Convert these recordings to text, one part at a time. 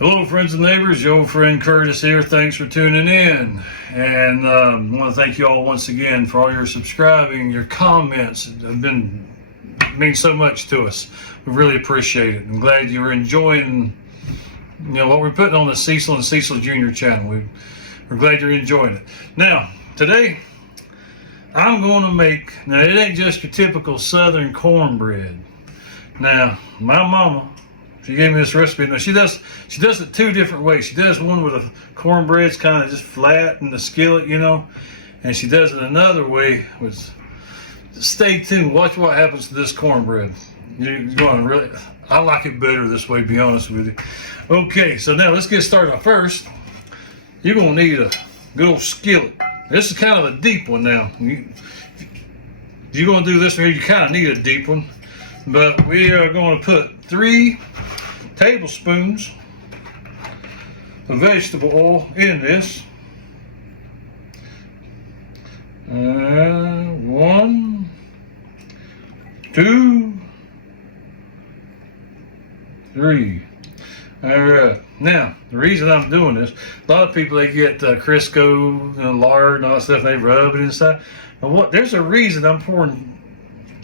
Hello friends and neighbors, your old friend Curtis here. Thanks for tuning in. And I want to thank you all once again for all your subscribing, your comments have mean so much to us. We really appreciate it. I'm glad you're enjoying what we're putting on the Cecil and Cecil Jr. channel. We're glad you're enjoying it. Now, today I'm going to make, now it ain't just your typical southern cornbread. Now, my mama, she gave me this recipe. Now she does it two different ways. She does one with a cornbread's kind of just flat in the skillet, and she does it another way. Stay tuned. Watch what happens to this cornbread. You're going to really, I like it better this way, to be honest with you. Okay, so now let's get started. First, you're going to need a good old skillet. This is kind of a deep one now. If you're going to do this one here, you kind of need a deep one. But we are going to put 3 tablespoons of vegetable oil in this. 1, 2, 3. All right. Now, the reason I'm doing this, a lot of people, they get Crisco, lard and all that stuff, they rub it inside. And there's a reason I'm pouring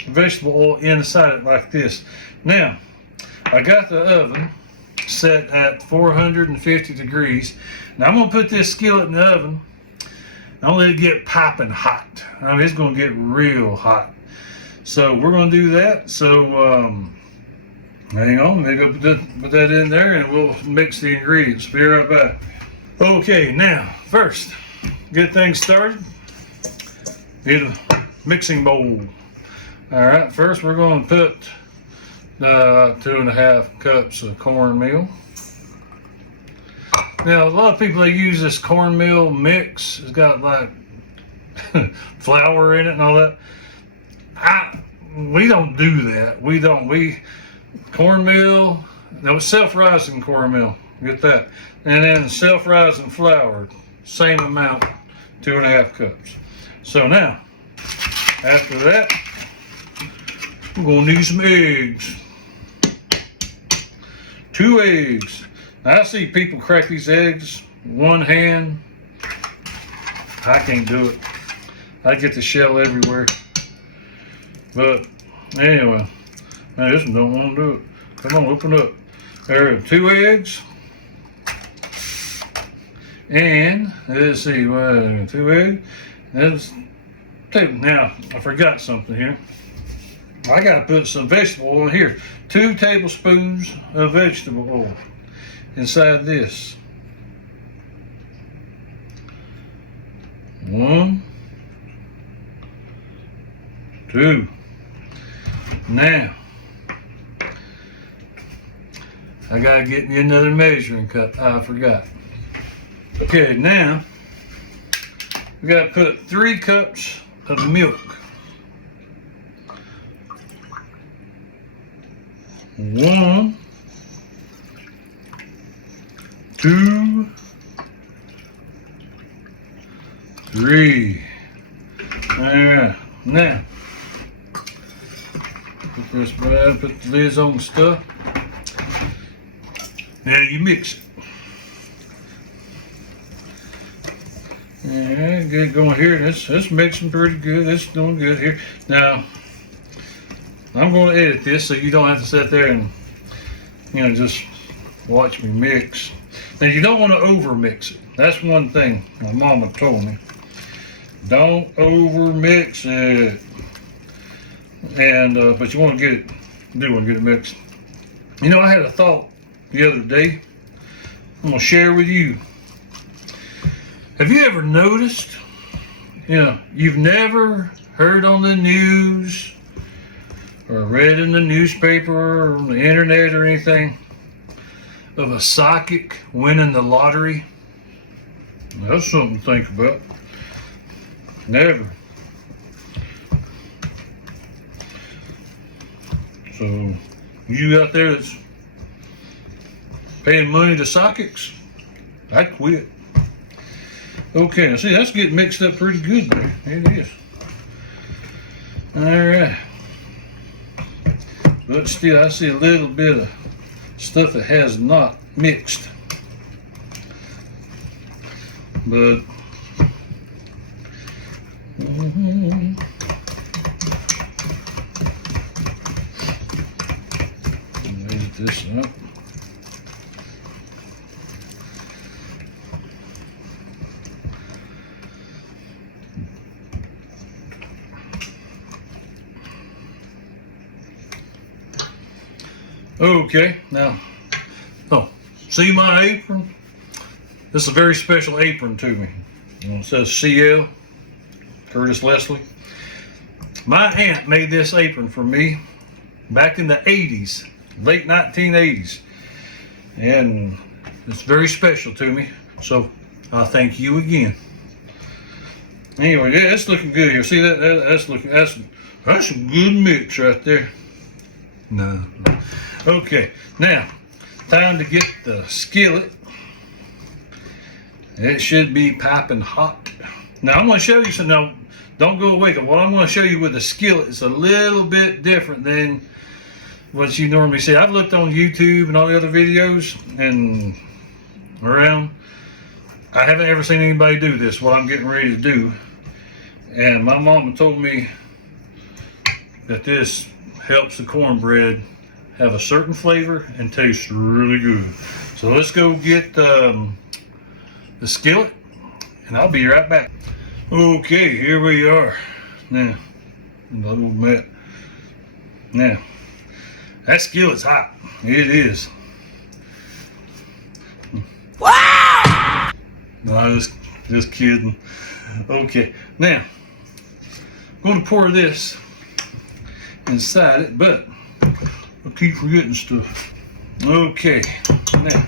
vegetable oil inside it like this. Now, I got the oven set at 450 degrees. Now I'm going to put this skillet in the oven. I'll let it get piping hot. I mean, it's going to get real hot. So we're going to do that. So hang on, let me go put that in there and we'll mix the ingredients. Be right back. Okay, now first, get things started. Get a mixing bowl. All right, first we're going to put 2.5 cups of cornmeal. Now, a lot of people, they use this cornmeal mix. It's got like flour in it and all that. We don't do that. Cornmeal, self-rising cornmeal, get that. And then self-rising flour, same amount, 2.5 cups. So now, after that, we're going to need some eggs. 2 eggs. Now, I see people crack these eggs one hand. I can't do it. I get the shell everywhere. But anyway, I just don't want to do it. Come on, open up. There are 2 eggs. And let's see, 2 eggs. Now, I forgot something here. I got to put some vegetable oil in here. 2 tablespoons of vegetable oil inside this. 1, 2. Now, I got to get me another measuring cup. I forgot. Okay, now, we got to put 3 cups of milk. 1, 2, 3. All right. Now, put this back, put the lids on the stuff. Now you mix it. Yeah, get going here. This mixing pretty good. This is doing good here. Now, I'm going to edit this so you don't have to sit there and, just watch me mix. Now, you don't want to over mix it. That's one thing my mama told me. Don't over mix it. And, but you want to get it mixed. I had a thought the other day. I'm going to share with you. Have you ever noticed, you've never heard on the news or read in the newspaper or on the internet or anything of a psychic winning the lottery? That's something to think about. Never. So, you out there that's paying money to psychics, I quit. Okay, now see, that's getting mixed up pretty good there. It is. All right. But still, I see a little bit of stuff that has not mixed. but raise this up. Okay, now, see my apron? This is a very special apron to me. It says CL, Curtis Leslie. My aunt made this apron for me back in the 80s, late 1980s. And it's very special to me, so I thank you again. Anyway, yeah, it's looking good here. See that? That's a good mix right there. No. Okay, now, time to get the skillet. It should be piping hot. Now, I'm going to show you some. Now, don't go away. What I'm going to show you with the skillet is a little bit different than what you normally see. I've looked on YouTube and all the other videos and around. I haven't ever seen anybody do this, what I'm getting ready to do. And my mama told me that this helps the cornbread have a certain flavor and tastes really good. So let's go get the skillet, and I'll be right back. Okay, here we are. Now, the little mat. Now, that skillet's hot. It is. Wow! No, just kidding. Okay, now, I'm going to pour this inside it, but I keep forgetting stuff. Okay, now,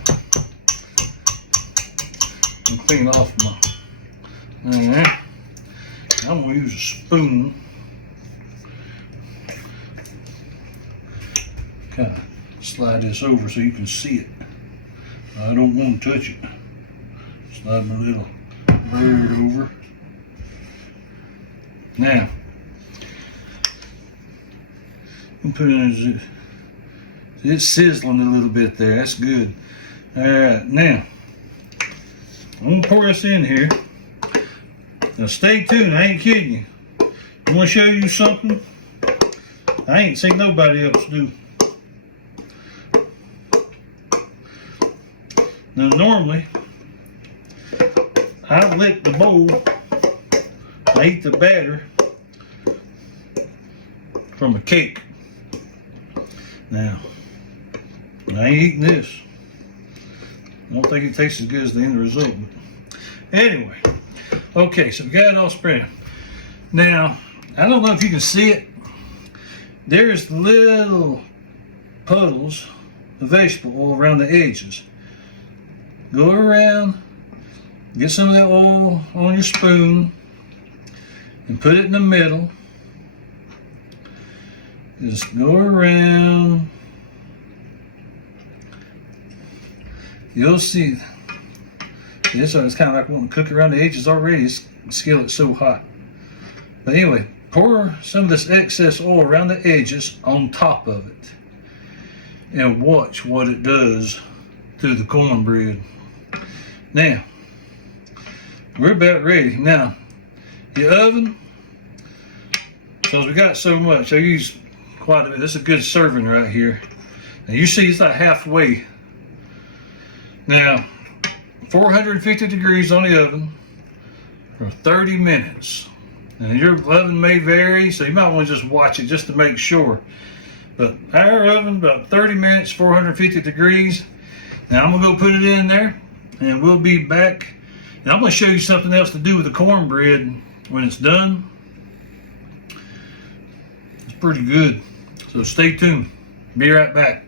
and clean off my, I'm gonna use a spoon. Kind of slide this over so you can see it. I don't want to touch it. Slide my little bird over. Now, I'm putting it's sizzling a little bit there. That's good. All right, now I'm gonna pour this in here. Now stay tuned. I ain't kidding you. I'm gonna show you something I ain't seen nobody else do. Now normally I lick the bowl. I eat the batter from a cake. Now, I ain't eating this. I don't think it tastes as good as the end result. But anyway, okay, so we got it all spread. Now, I don't know if you can see it. There's little puddles of vegetable oil around the edges. Go around, get some of that oil on your spoon, and put it in the middle. Just go around. You'll see. This one is kind of like wanting to cook around the edges already. This skillet's so hot. But anyway, pour some of this excess oil around the edges on top of it. And watch what it does to the cornbread. Now, we're about ready. Now, the oven, because we got so much, I use quite a bit. This is a good serving right here. Now you see it's like halfway. Now, 450 degrees on the oven for 30 minutes. Now your oven may vary, so you might want to just watch it just to make sure. But our oven, about 30 minutes, 450 degrees. Now I'm gonna go put it in there, and we'll be back. And I'm gonna show you something else to do with the cornbread when it's done. It's pretty good. So stay tuned. Be right back.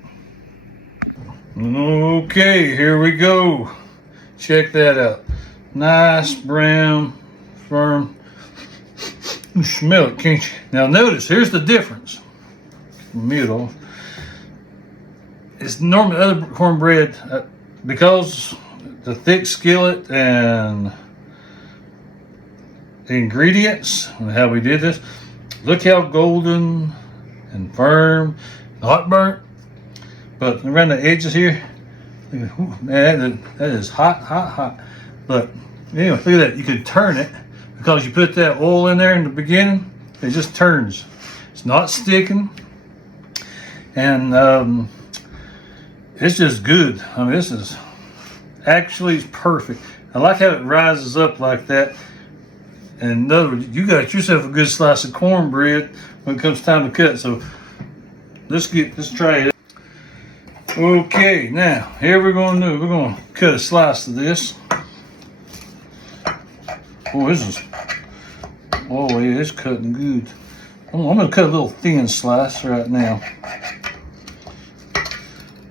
Okay, here we go. Check that out. Nice brown, firm. You smell it, can't you? Now notice, here's the difference. Middle. It's normally other cornbread, because the thick skillet and the ingredients and how we did this. Look how golden and firm, not burnt, but around the edges here, man, that is hot, hot, hot. But Anyway, look at that. You could turn it because you put that oil in there in the beginning. It just turns. It's not sticking. And it's just good. I mean, this is actually perfect. I like how it rises up like that. And in other words, you got yourself a good slice of cornbread when it comes time to cut. So let's try it. Okay, now here we're going to do. We're going to cut a slice of this. Oh, this is. Oh yeah, it's cutting good. I'm going to cut a little thin slice right now.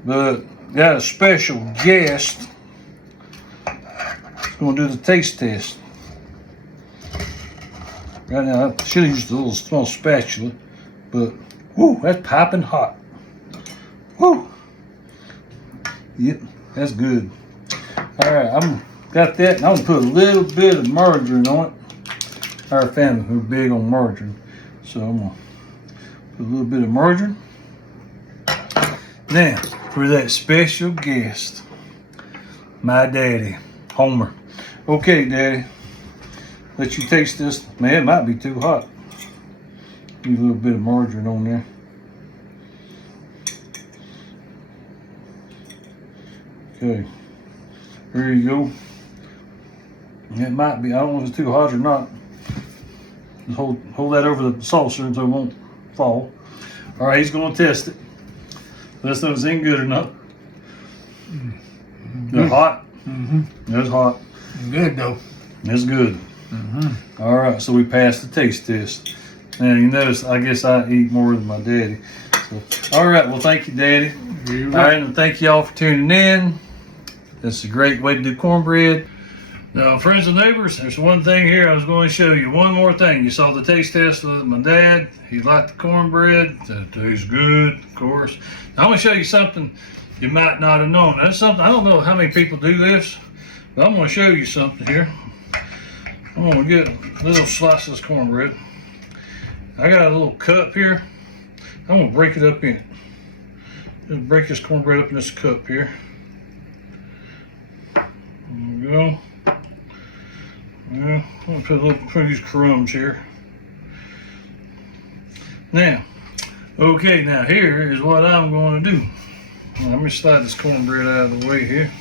But got a special guest. He's going to do the taste test. Right now, I should have used a little small spatula, but whoo, that's piping hot. Whoo. Yep, that's good. All right, I'm got that, and I'm gonna put a little bit of margarine on it. Our family, we're big on margarine, so I'm gonna put a little bit of margarine. Now, for that special guest, my daddy, Homer. Okay, Daddy, let you taste this. Man, it might be too hot. Need a little bit of margarine on there. Okay, there you go. It might be, I don't know if it's too hot or not. Just hold that over the saucer so it won't fall. All right, he's gonna test it. Let us know if it's any good or not. Mm-hmm. It's hot. Mm-hmm. It's hot. Good though. It's good. Mm-hmm. All right, so we passed the taste test. Now you notice, I guess I eat more than my daddy. So, all right, well, thank you, Daddy. You're All right, and thank you all for tuning in. That's a great way to do cornbread. Now, friends and neighbors, there's one thing here I was going to show you. One more thing. You saw the taste test with my dad. He liked the cornbread. That tastes good, of course. Now, I'm going to show you something you might not have known. That's something, I don't know how many people do this, but I'm going to show you something here. I'm going to get a little slice of this cornbread. I got a little cup here. I'm going to break it up in it. Just break this cornbread up in this cup here. There we go. Yeah, I'm going to put a little put these crumbs here. Now, okay, now here is what I'm going to do. Let me slide this cornbread out of the way here.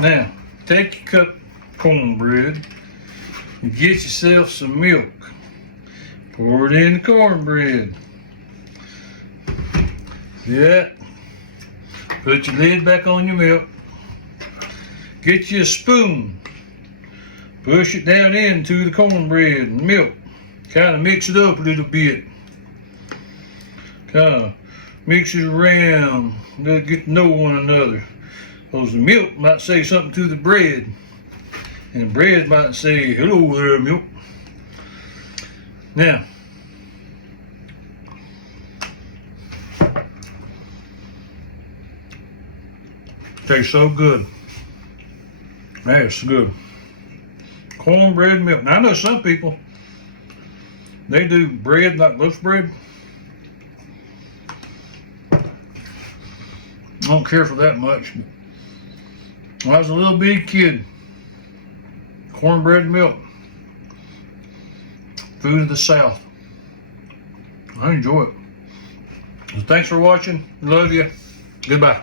Now, take your cup of cornbread and get yourself some milk. Pour it in the cornbread. See that? Put your lid back on your milk. Get you a spoon. Push it down into the cornbread and milk. Kind of mix it up a little bit. Kind of mix it around. Let get to know one another. Because the milk might say something to the bread. And the bread might say, hello there, milk. Now, tastes so good. That's good. Cornbread milk. Now I know some people, they do bread like loaf bread. I don't care for that much. When I was a little bitty kid, cornbread milk, food of the South. I enjoy it. So thanks for watching. Love you. Goodbye.